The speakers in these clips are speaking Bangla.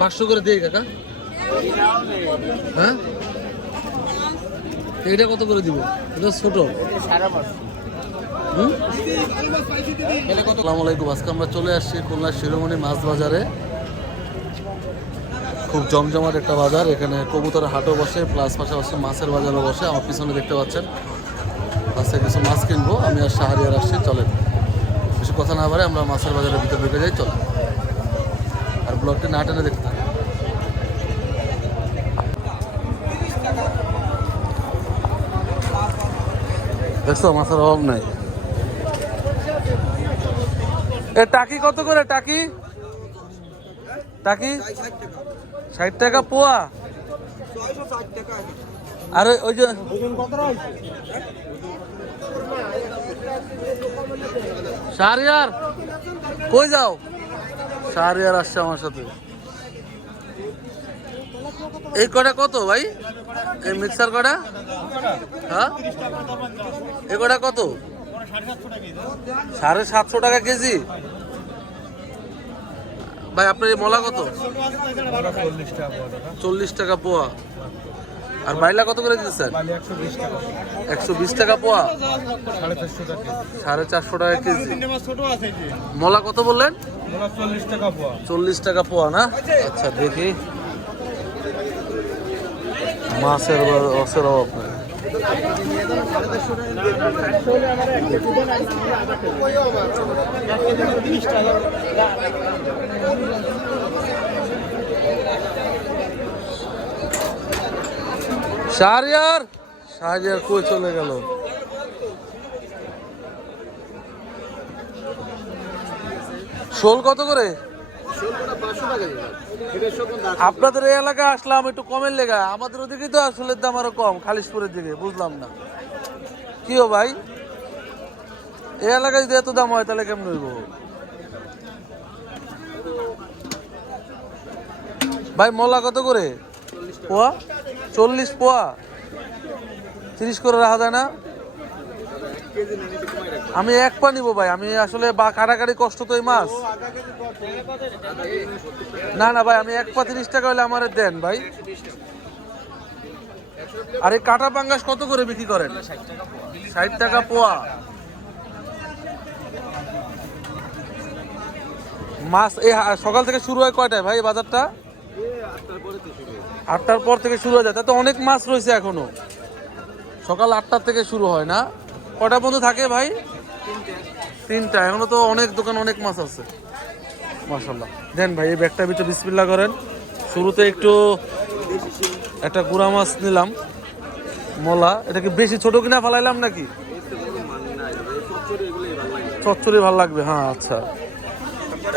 500 করে দেই কাকা। হ্যাঁ, এইটা কত করে দিব? এটা ছোট। আসসালামু আলাইকুম। আজকে আমরা চলে আসছি খুলনা শিরোমণি মাছ বাজারে। খুব জমজমাট একটা বাজার। এখানে কবুতরের হাটও বসে, প্লাস পাশাপাশি মাছের বাজারও বসে। আমার পিছনে দেখতে পাচ্ছেন। আজকে কিছু মাছ কিনবো আমি আর শাহরিয়ার আসছি। চলেন, বেশি কথা না বাড়ে আমরা মাছের বাজারের ভিতরে ঢুকে যাই। চলেন, আর ব্লগটি না টেনে দেখতে থাকুন। দেখছো মাছের অভাব নাই। এ টাকি কত করে? টাকি টাকি 60 টাকা পোয়া। আর ওই যে শাহরিয়ার কই যাও? শাহরিয়ার আসছে আমার সাথে। এই কটা কত ভাই? এই মিক্সার কটা? হ্যাঁ, এই কটা কত? 750 টাকা কেজি। ভাই আপনার এই মলা কত? 40 টাকা পোয়া। আর বাইলা কত করে দিচ্ছেন? 120 টাকা পোয়া, 450 টাকা কেজি। মলা কত বললেন? 40 টাকা পোয়া না? আচ্ছা দেখি, মাছের অভাব নাই। শাহরিয়ার কই চলে গেল? শোল কত করে? আপনাদের এই এলাকায় আসলাম একটু কমের লেগা। আমাদের ওদিকে তো আসলের দাম আরো কম, খালিশপুরের দিকে। বুঝলাম না কি ও ভাই, এই এলাকায় যদি এত দাম হয় তাহলে কেমন হইব ভাই? মলা কত করে পোয়া? 40 পোয়া, 30 করে রাখা যায় না? আমি এক পা নিবো ভাই। আমি আসলে বা কাটাকাটি কষ্ট তো এই মাছ। না না ভাই, আমি এক পা 30 টাকা হলে আমার দেন ভাই। আর এই কাটা পাঙ্গাস কত করে বিক্রি করেন? 60 টাকা পোয়া। মাছ এই সকাল থেকে শুরু হয় কয়টায় ভাই বাজারটা? 8টার পর থেকে শুরু হয়ে যায়। তা তো অনেক মাছ রয়েছে এখনো। সকাল 8টার থেকে শুরু হয় না? কটা পর্যন্ত থাকে ভাই? 3টা। এখনো তো অনেক দোকান, অনেক মাছ আছে। মাশাআল্লাহ। দেন ভাই এই ব্যাগটার ভিতরে বিসমিল্লাহ করেন। শুরুতে একটু একটা গুড়া মাছ নিলাম, মলা। এটা কি বেশি ছোট কিনা ফালাইলাম নাকি? চচ্চড়ি ভালো লাগবে। হ্যাঁ আচ্ছা,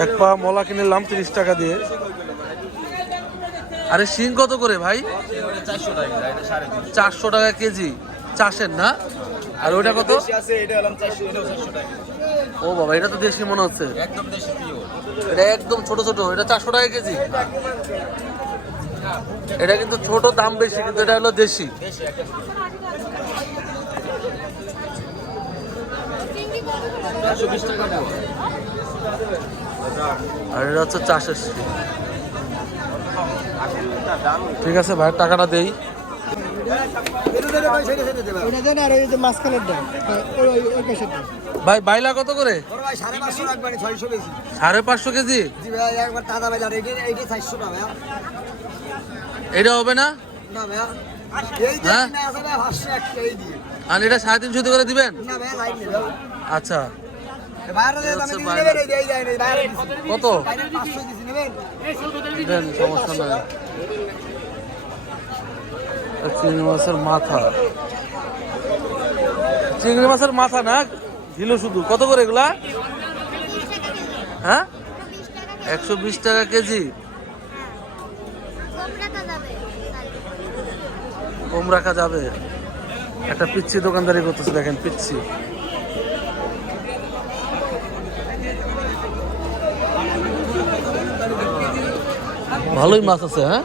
এক পা মলা কিনলাম 30 টাকা দিয়ে। আরে শিং কত করে ভাই? 400 টাকা কেজি। চাষের না? আর ওইটা কত? ও বাবা, এটা তো দেশি মনে হচ্ছে। এটা একদম ছোট ছোট। এটা 400 টাকা কেজি। এটা কিন্তু ছোট, দাম বেশি, কিন্তু এটা হলো দেশি। আর এটা হচ্ছে চাষের শিং। ঠিক আছে ভাই, টাকাটা দেই। ভাই বাইলা কত করে? 550 কেজি। এটা হবে না? হ্যাঁ, আর এটা 350 করে দিবেন? আচ্ছা কত দেন, সমস্যা নাই। চিংড়ি মাছের মাথা, চিংড়ি মাছের মাথা না ঘিলো শুধু। কত করে এগুলা? হ্যাঁ, 120 টাকা কেজি। কম রাখা যাবে? একটা পিচ্ছি দোকানদারি করতেছে, দেখেন পিচ্ছি। ভালোই মাছ আছে। হ্যাঁ,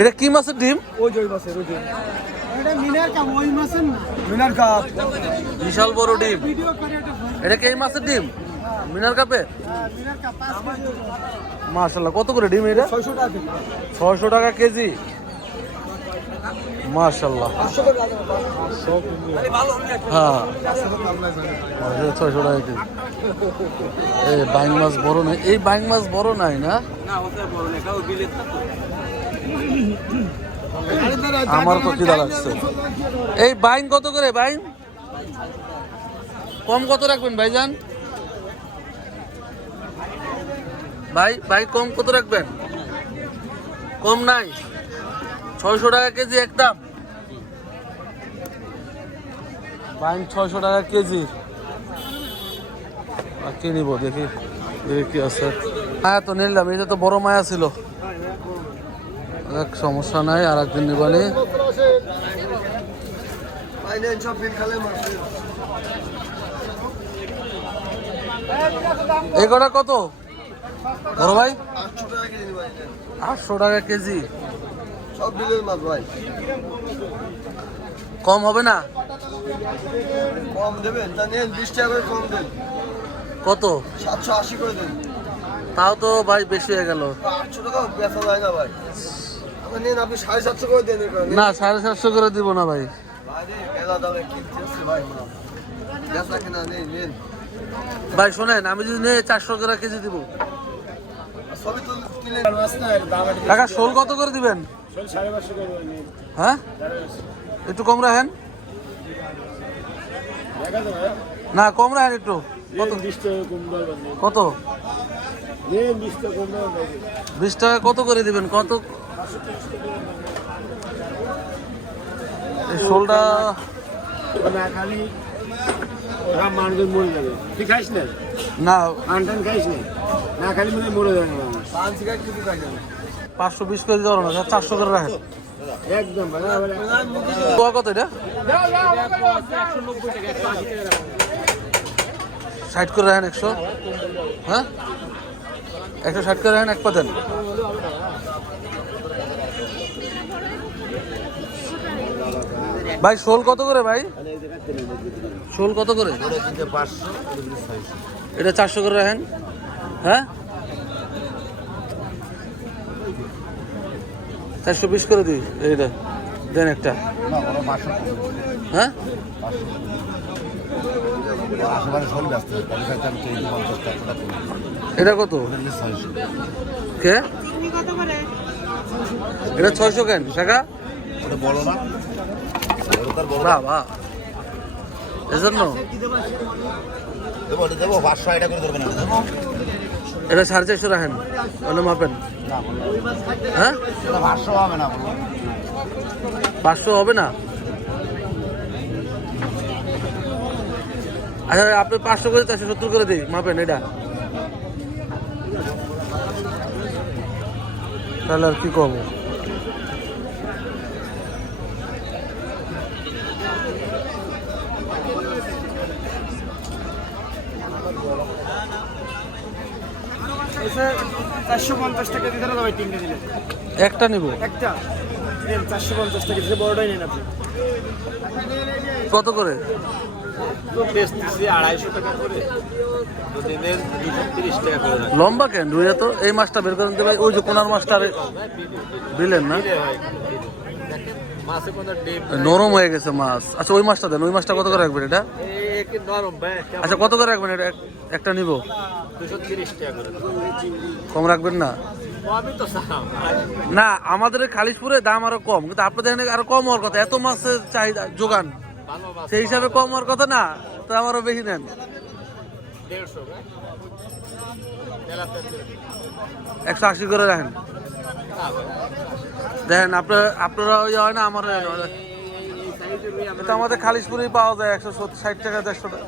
এটা কি মাছের ডিম? বিশাল বড় ডিম। এটা কি এই মাছের ডিম? মিনার কাপে মাশাআল্লাহ। কত করে ডিম এটা? 600 টাকা কেজি। মাশাআল্লাহ। হ্যাঁ 600 টাকা কেজি। এই বাইং মাছ বড় নাই, এই বাইং মাছ বড় নাই না? আমার তো খিদা লাগছে। এই বাইং কত করে বাইং? কম কত রাখবেন ভাইজান? ভাই কম কত রাখবেন? কম নাই? 600 টাকা কেজি একদম। বাইং 600 টাকা কেজি। আর কি নিব দেখি কি আছে। হ্যাঁ তো নিলাম, এটা তো বড় মায়া ছিল। সমস্যা নাই, আর একদিন নিবানি। এই কটা কত বড় ভাই? 800 টাকা কেজি। সব বিলের মাছ ভাই। কম হবে না? কম দেবেন তা নেন, 20 টাকা করে কম দেন। কত? 780 করে দেন। তাও তো ভাই বেশি হয়ে গেল। 800 টাকা বেচা যায় না ভাই। আপনি নেন, আপনি 750 করে দেন। না 750 করে দিব না ভাই। ভাই মেলা দামে কিনতে আসছে ভাই মাছ। বেচা কিনা নেই, নেন ভাই শোনেন, আমি যদি নেই 400 করে কেজি দিব। সবই তো তুলে টাকা শোল কত করে দিবেন? 550 করে নেন। হ্যাঁ একটু কম রাখেন না, কম রাখেন একটু। কত? 20 টাকা কম দেবেন। কত? নেন 20 টাকা কম দেবেন। 20 টাকা কত করে দিবেন? কত? এই শোলটা না খালি ওরা মানুষ মরে যাবে। তুই খাইস না? না আনটান খাইস না? না খালি মরে যাবে মানুষ। 520 করে দিতে পারো না, 400 করে রাখেন একদম তোয়া কত এটা? 60 করে রাখেন। 100, হ্যাঁ 160 করে রাখেন, এক পা দেন। ভাই শোল কত করে ভাই? শোল কত করে? এটা 400 করে রাখেন। হ্যাঁ 420 করে দিই। এইটা দেন একটা। হ্যাঁ এটা কত? কে এটা 600 কেন টাকা? বাবা এজন্য এটা 450 রাখেন, অন্য মাপেন। হ্যাঁ 500 হবে না? আচ্ছা আপনি 500 করে 470 করে দিই, মাপেন এটা। তাহলে আর কি করবো? এসে 450 টাকা দিতে হবে ভাই, তিনটে দিলে। একটা নিব। একটা দেন 450 টাকা দিতে, বড়টাই নেন আপনি। কত করে? তো বেচতেছি 250 টাকা করে। যদি নেন 230 টাকা করে রাখেন। লম্বা কেন রুইয়া তো? এই মাছটা বের করেন ভাই, ওই যে কোনার মাছটা দিলেন না? মাছে কোনো ডিম নরম হয়ে গেছে মাছ। আচ্ছা ওই মাছটা দেন, ওই মাছটা কত করে রাখবেন এটা? কি নরম ভাই। আচ্ছা কত করে রাখবেন এটা? একটা নিব। 230 টাকা করে। কম রাখবেন না? আমি তো সাম না আমাদের খালিশপুরে দাম আরো কম, কিন্তু আপনাদের এখানে আরো কম হওয়ার কথা। এত মাছের চাহিদা যোগান, ভালো মাছ। সেই হিসাবে কম হওয়ার কথা না, তো আমারও বেশি নেন। 150 ভাই। 180 করে রাখেন। দেখেন আপনারা ওই হয় না, আমার এটা আমাদের খালিশপুরেই পাওয়া যায় 160 টাকা 150 টাকা।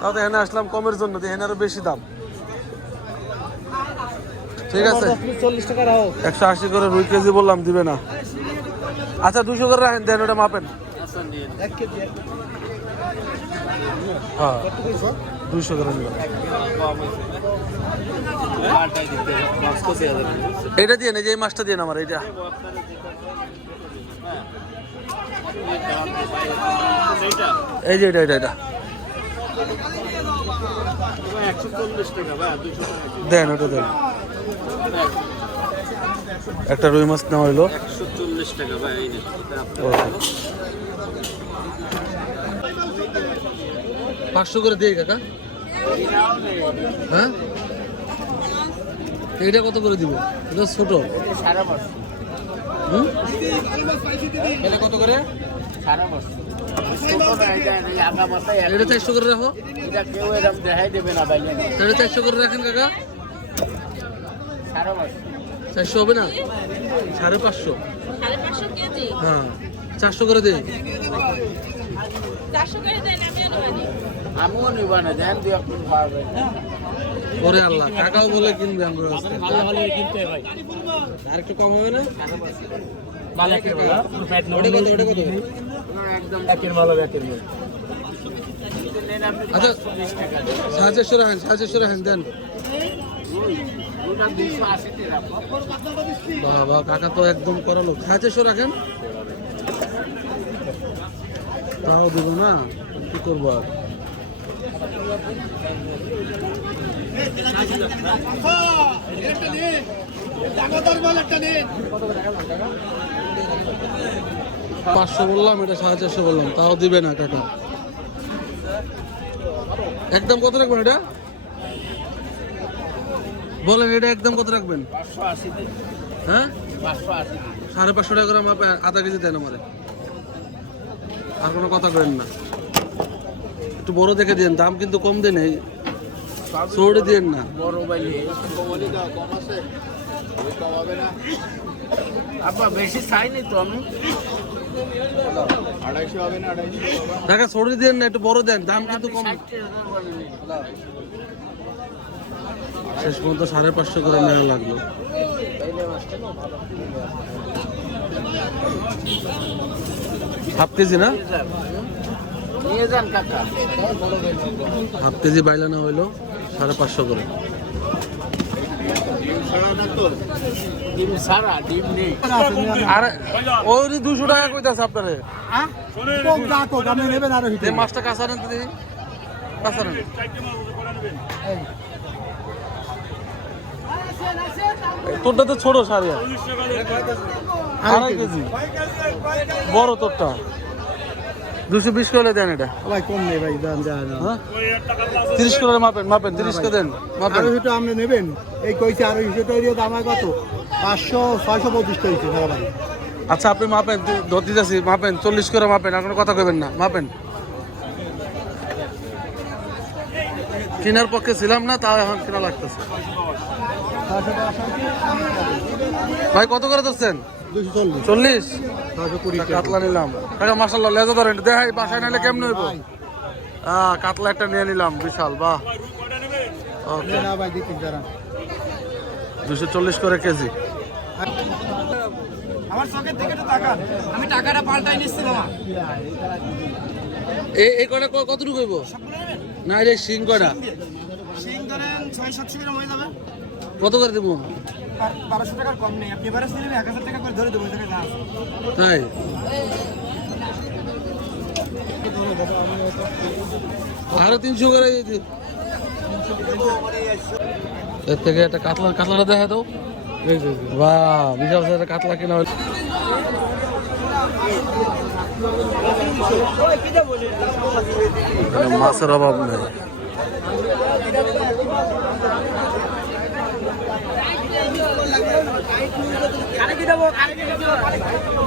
তাও তো এখানে আসলাম কমের জন্য, এখানে আরো বেশি দাম। ঠিক আছে 40 টাকা রাখো। 180 করে রুই কেজি বললাম, দিবে না। আচ্ছা 200 করে রাখেন, দেন ওটা মাপেন। আচ্ছা নিন 1 কেজি। হ্যাঁ 200 করে নিলাম। এইটা দিয়ে না, যে এই মাছটা দিয়ে না আমার এইটা। এই যে এটা ভাই 140 টাকা ভাই 200 টাকা দেন ওটা দেন। একটা রুই মাছ নেওয়া হইলো। 140 টাকা ভাই এই নে ওকে। 500 করে দিই কাকা। হ্যাঁ এইটা কত করে দিব? এটা ছোট। হুম? এটা কত করে? এটা 400 করে রাখো। এটা 400 করে রাখেন কাকা। 400 হবে না? 550। হ্যাঁ 400 করে দিই। আমিও নিবা না দেন দুই একটু পারবে ওরে আল্লাহ, কাকাও বলে কিনবে আমরা আজকে। ভালো ভালো কিনতে ভাই আর একটু কম হবে না? মাল একের মাল ওটা কত? ওটা কত? একদম একের মাল একের মাল আচ্ছা 450 রাখেন, 450 রাখেন দেন। বাবা কাকা তো একদম করালো। 450 রাখেন। তাও দেবো না, কি করবো আর। পাঁচশো বললাম, এটা 450 বললাম, তাও দিবে না কাকা। একদম কত রাখবেন এটা বলেন? এটা একদম কত রাখবেন? 580 হ্যাঁ 580 550 টাকা করে মাপে আধা কেজি দেন আমারে। আর কোনো কথা করেন না, একটু বড় দেখে দিন, দাম কিন্তু কম দেন, এই ছোট দিন না। বড় বাইলে কমলি দাও কম আছে ওই কম হবে না আপা বেশি চাই নাই তো আমি 250 হবে না 250 টাকা ছোট দিন না, একটু বড় দেন, দাম কিন্তু কম। শেষ পর্যন্ত 550 করে নেওয়া লাগলো। হাফ কেজি না? নিয়ে যান কাকা হাফ কেজি বাইলা না হইলো 550 করে। ডিম সারা ডিম নেই আর ওই 200 টাকা কইতাছে আপনারে। এই মাছটা কাঁচা নেন তো দিদি, কাঁচা নেন। তোরটা তো ছোট সারিয়া, 2.5 কেজি বড় তোরটা। 220 করে দেন এটা। ভাই কম নেই ভাই দাম যা না হ্যাঁ 30 করে মাপেন, মাপেন 30 করে দেন, মাপেন। আরো সেটা আপনি নেবেন এই কইছে আরো সেটা এরিয়া দাম হয় কত 500 625 টাকা হইছে ভাই। আচ্ছা আপনি মাপেন, ধরতে যাচ্ছি, মাপেন 40 করে মাপেন, আর কোনো কথা কইবেন না, মাপেন। কেনার পক্ষে ছিলাম না, তাও এখন কেনা লাগতেছে। ভাই কত করে ধরছেন? 240 40। 620 টাকা কাতলা নিলাম টাকা, মাশাআল্লাহ লেজা ধরেন দেখাই, বাসায় নিলে কেমন হইব? কাতলা একটা নিয়ে নিলাম, বিশাল, বাহ। ওকে না ভাই দেখি দাঁড়ান 240 করে কেজি। আমার চোখের দিকে তো তাকান, আমি টাকাটা পাল্টাই নিচ্ছিলাম। এই কয়টা কতটুকু হইব? না রে শিং কয়টা সিং ধরেন 600-700 গ্রাম হয়ে যাবে। কত করে দেবো? 1200 টাকার কম নেই, আপনি এবারে নিলে 1000 টাকা করে ধরে দেবো, এই জায়গায় যা আছে। তাই আরো 300 করে দিই। এর থেকে একটা কাতলাটা দেখা দাও। বাহ বিশাল একটা কাতলা কেনা হলো। মাছের অভাব নেই।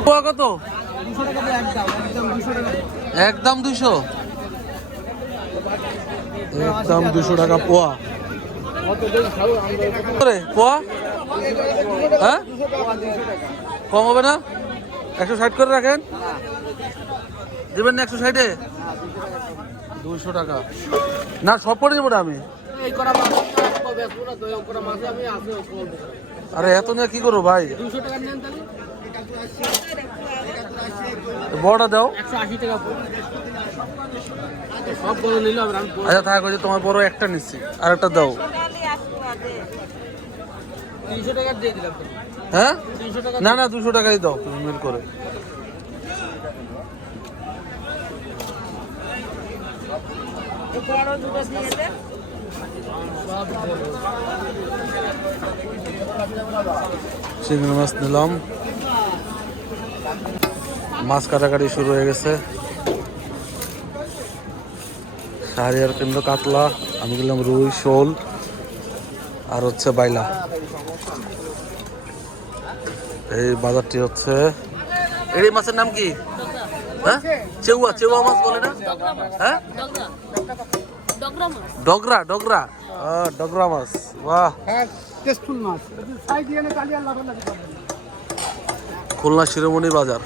পোয়া কত? একদম 200, একদম 200 টাকা পোয়া। পোয়া হ্যাঁ কম হবে না? 160 করে রাখেন, দেবেন না 160-এ? 200 টাকা না, সব করে দেবো আমি। আরে এত নিয়ে কি করবো ভাই? 200 টাকা নেন তাহলে বড়টা দাও। 180 টাকা সব বড় নিলে হবে। আমি আচ্ছা থাক, ওই যে তোমার বড় একটা নিচ্ছি, আর একটা দাও। 300 টাকা দিয়ে দিলাম। হ্যাঁ 300 টাকা না না 200 টাকাই দাও তুমি মিল করে। চিংড়ি মাছ নিলাম। মাছ কাটাকাটি শুরু হয়ে গেছে। শাহরিয়ার কেন্দ্র কাতলা, আমি গেলাম রুই, শোল আর হচ্ছে বাইলা। এই বাজারটি হচ্ছে, এই মাছের নাম কি? হ্যাঁ, চেউয়া, চেউয়া মাছ বলে না? হ্যাঁ, ডগরা, ডগরা, ডগরা মাছ। বাহ, টেস্টফুল মাছ সাইড দিয়ে কালি আর লাগানো খুলনা শিরোমণি বাজার।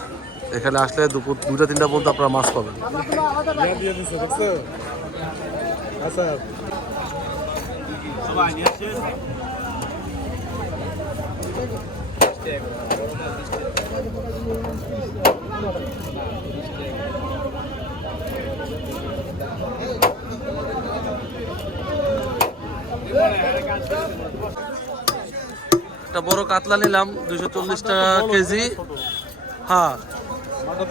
এখানে আসলে দুপুর 2টা-3টা পর্যন্ত আপনারা মাছ পাবেন। একটা বড় কাতলা নিলাম 240 টাকা কেজি। হ্যাঁ,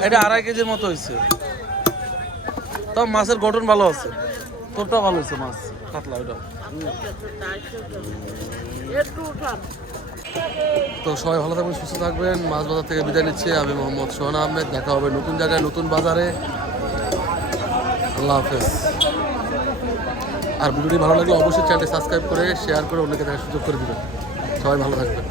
এটা 2.5 কেজির মতো হয়েছে। তাও মাছের গঠন ভালো আছে, তোরটা ভালো হয়েছে মাছ কাতলা ওইটা। তো সবাই ভালো থাকবেন, সুস্থ থাকবেন। মাছ বাজার থেকে বিদায় নিচ্ছে আমি মোহাম্মদ সোহান আহমেদ। দেখা হবে নতুন জায়গায়, নতুন বাজারে। আল্লাহ হাফেজ। আর ভিডিওটি ভালো লাগলে অবশ্যই চ্যানেলটি সাবস্ক্রাইব করে শেয়ার করে অন্যকে দেখার সুযোগ করে দিবেন। সবাই ভালো থাকবেন।